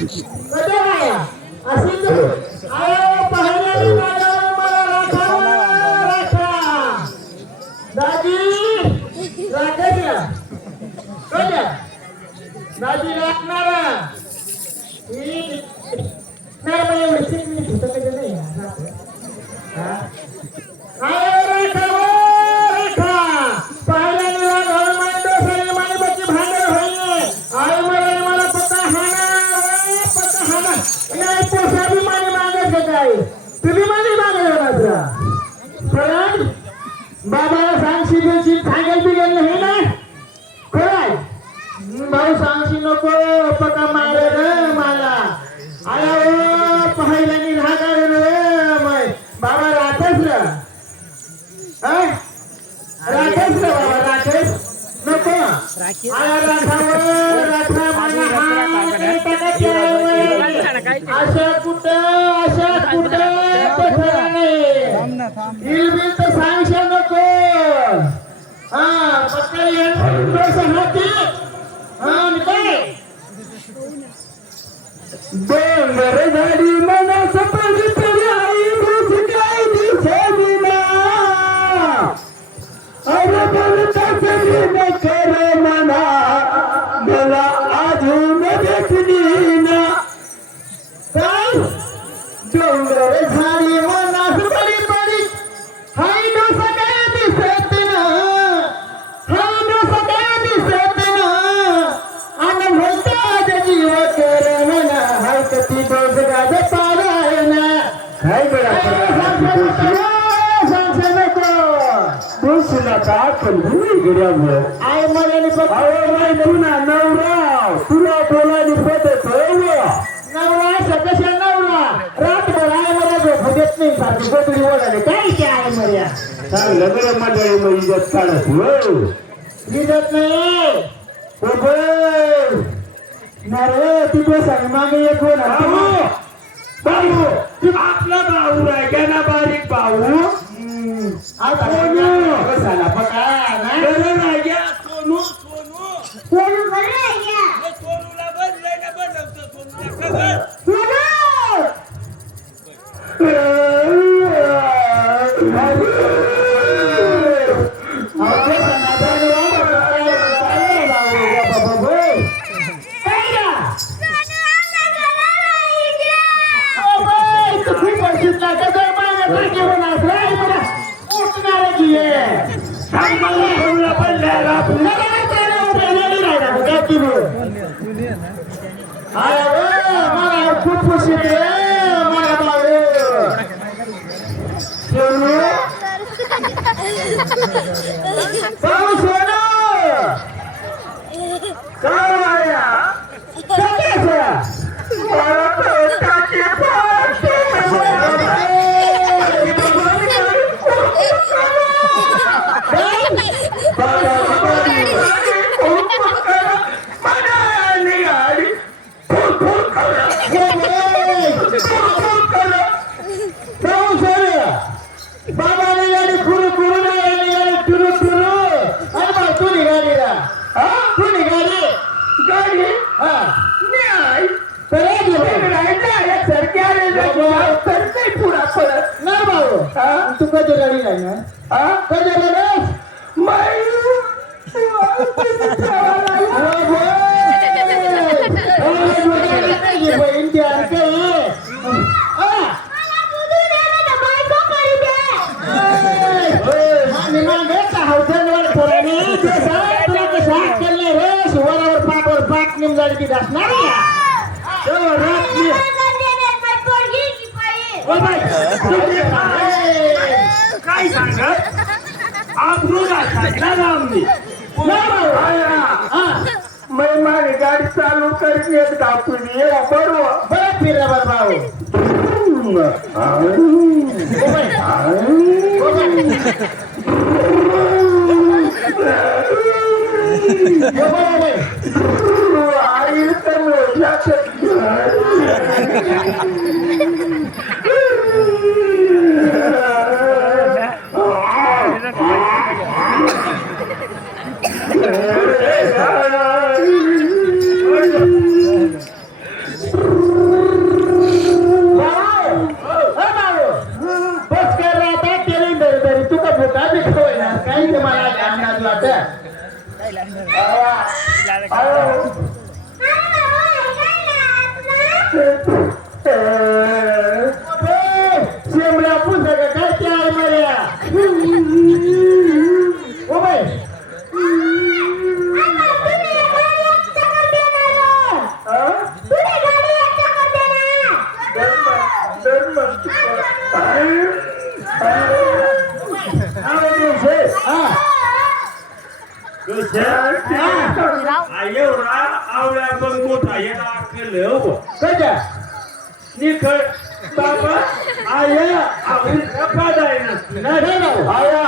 कधी नाही असेल आयो पाहिलं मला राखा दादी राखायला कधी दादी राखणार नाही मला एवढं चिकनी पुस्तकाचं नाही तुम्ही मला मागायला पण बाबाला सांगशी सांगायला बिघेल नाही ना काय भाऊ सांगशी नको पका मारे रे मला आया पाहायला मी राहणार रे बाबा राखस रे राखस रे बाबा राखस नको आया राखा अशा कुठं इलबिल तर सांगशा नको डोंगर झाडी मना सपली तरी आई काय दिसेली ना अरे बोलताच न खरं म्हणा मला अजून देखली ना काय डोंगर झाडी मना सपली तरी हाय डोसा काय दिसत ना हाय डोसा काय दिसत ना आणि म्हणता जीव कर म्हणा हाय कती डोस गाज पाराय ना हाय बडा नका पण गड्यामुळे आय मला तुला नवरा तुला बोलायला पद्धत नवरा सदस्य नवरा रातभर आय मला झोपू देत नाही सारखी गोदडी ओढाले काय ते आय मर्या चांगलं बरं मंडळी मग इज्जत काढत इज्जत नाही नरे तिथे सांग मागे एक भाऊ आपला भाऊ आहे ना बारीक भाऊ साला पका सोनू सोनू सोनू सोनूला बनलंय ना बनवतो खूप खुशी तू कधी गाडी नाही ना कधी काय सांगत मैं माझी गाडी चालू करते एक दाखवून ये बरोबर बरं फिरा बर भाऊ आई तर शेमड्या पुस्तक काय त्या आहे मर्या ओ बाई आवड्या पण मोठा येणार केलं कशा निखळ बाबा आया आवडीचा फायदा आहे ना आया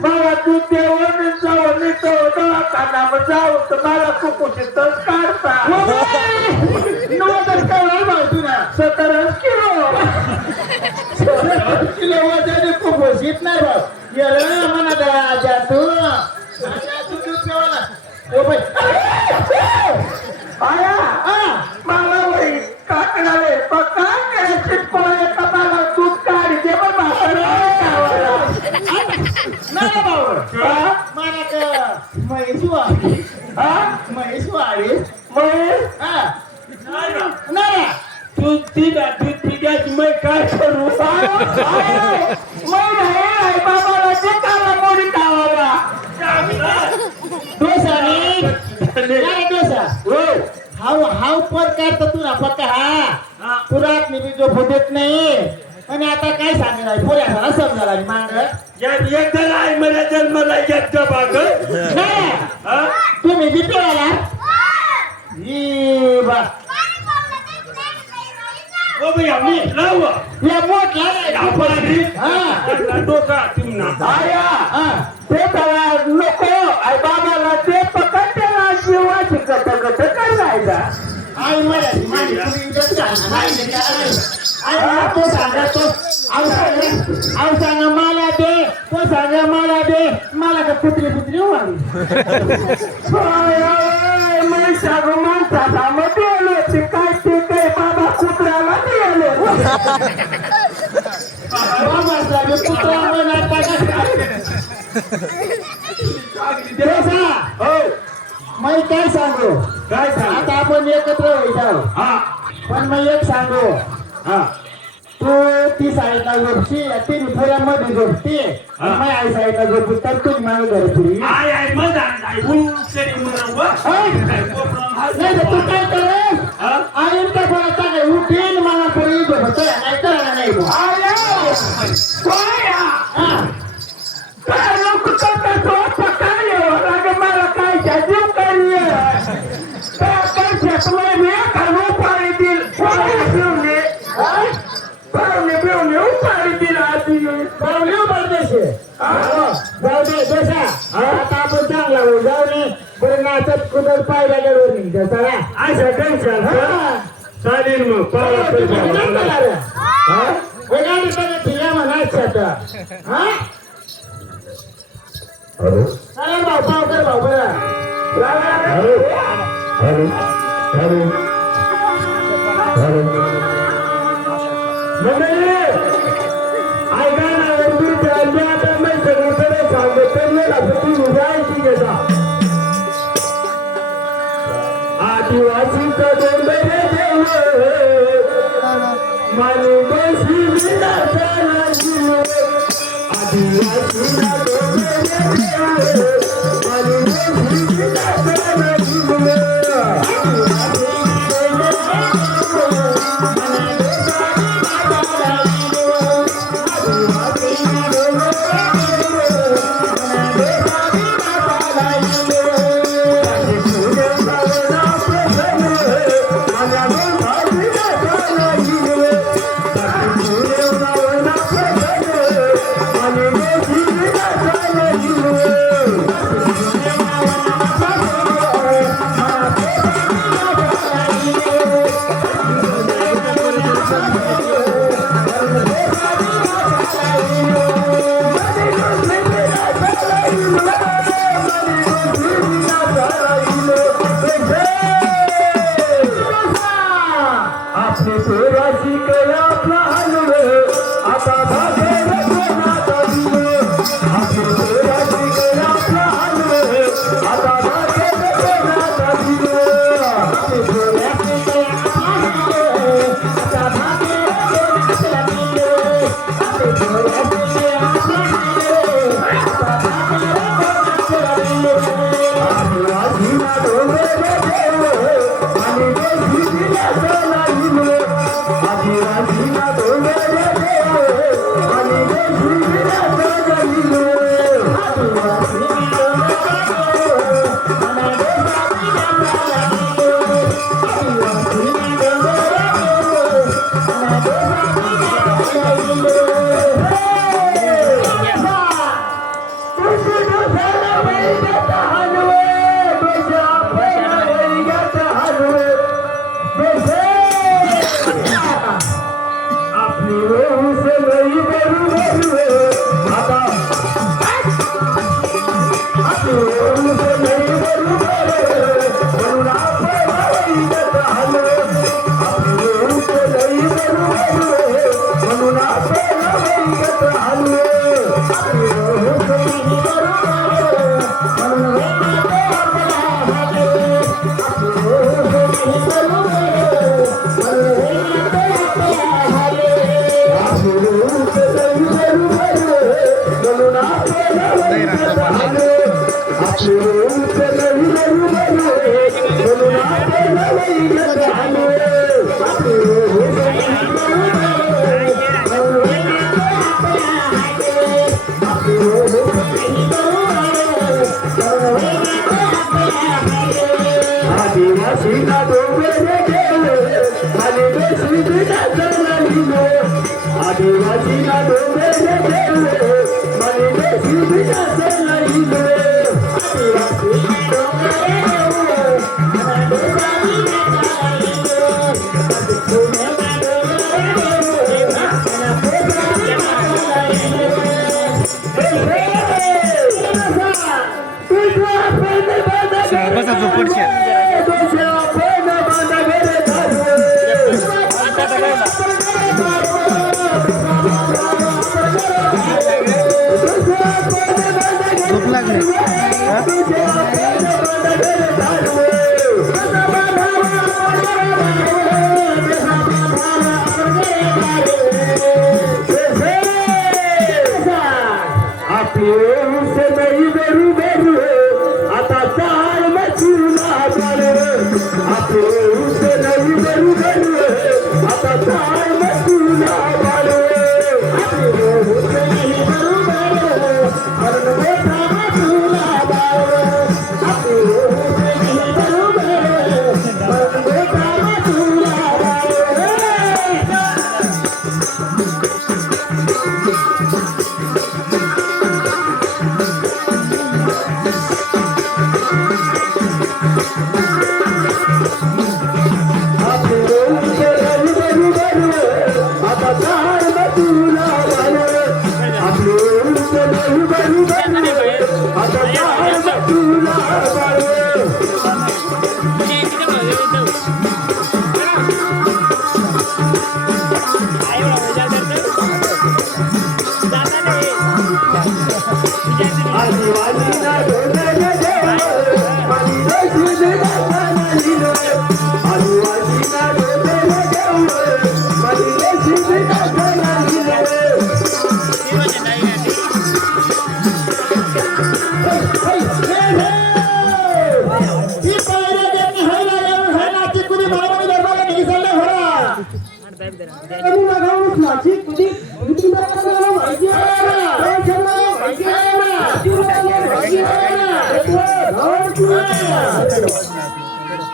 मला तू देवण जाऊन दवाखाना जाऊ तर मला तू कुठेतच काढता नव्वद कळणार तुला 17 किलो वजन खूप होशीत नाही भाऊ याला म्हणा राजा तू आया मला वही काकडाले पक्का पोळे कपाला दूध काढते पण नाही भाऊ मला महेश वाडी नाही तू दूध पिण्याची मी काय करू बाबाला ते काला मोडी कावाला हाव पर करतो तुला पक्का हा तुला मी जो फुटत नाही आणि आता काय सांगणार पुऱ्या मला समजायला मांग एक जण आहे मला जन्माला येत बाग तुम्ही किती आला बा या डोका तुम्ही ते नको आई बाबाला ते पकडते शिवा शिकत काय जायचा आई मला तो सांगा तो आव सांगा मला दे तो सांगा मला दे मला का कुत्री वाढली मी सांगू माणसाला मध्ये आलो ते काय बाबा कुत्र्याला नाही आले बाबा कुत्रा मी काय सांगू आता आपण एकत्र होईल पण मी एक सांगू तू ती साईडला झोपशी ती पुऱ्यामध्ये झोपती माझ्या आई साईडला झोपू तर तुझी मागे घर पुरी नाही तू काय करेल आई का काय उठीन मला पुरी झोपतो काय करायला नाही मला काय जाजीव करी पाणी दिल पाहुणे उपाडी दिला पाहुणे उपाडते जाऊ दे बसा आता आपण चांगला होऊ जाऊ दे बरं नाचत कुदत पाहिला गेलो नाही चला असं टेन्शन चालेल मग गाडी बघा म्हणायचं आता चालेल भाऊ पाव कर भाऊ आदिवासीचा Kami magawas lagi, kundi barakan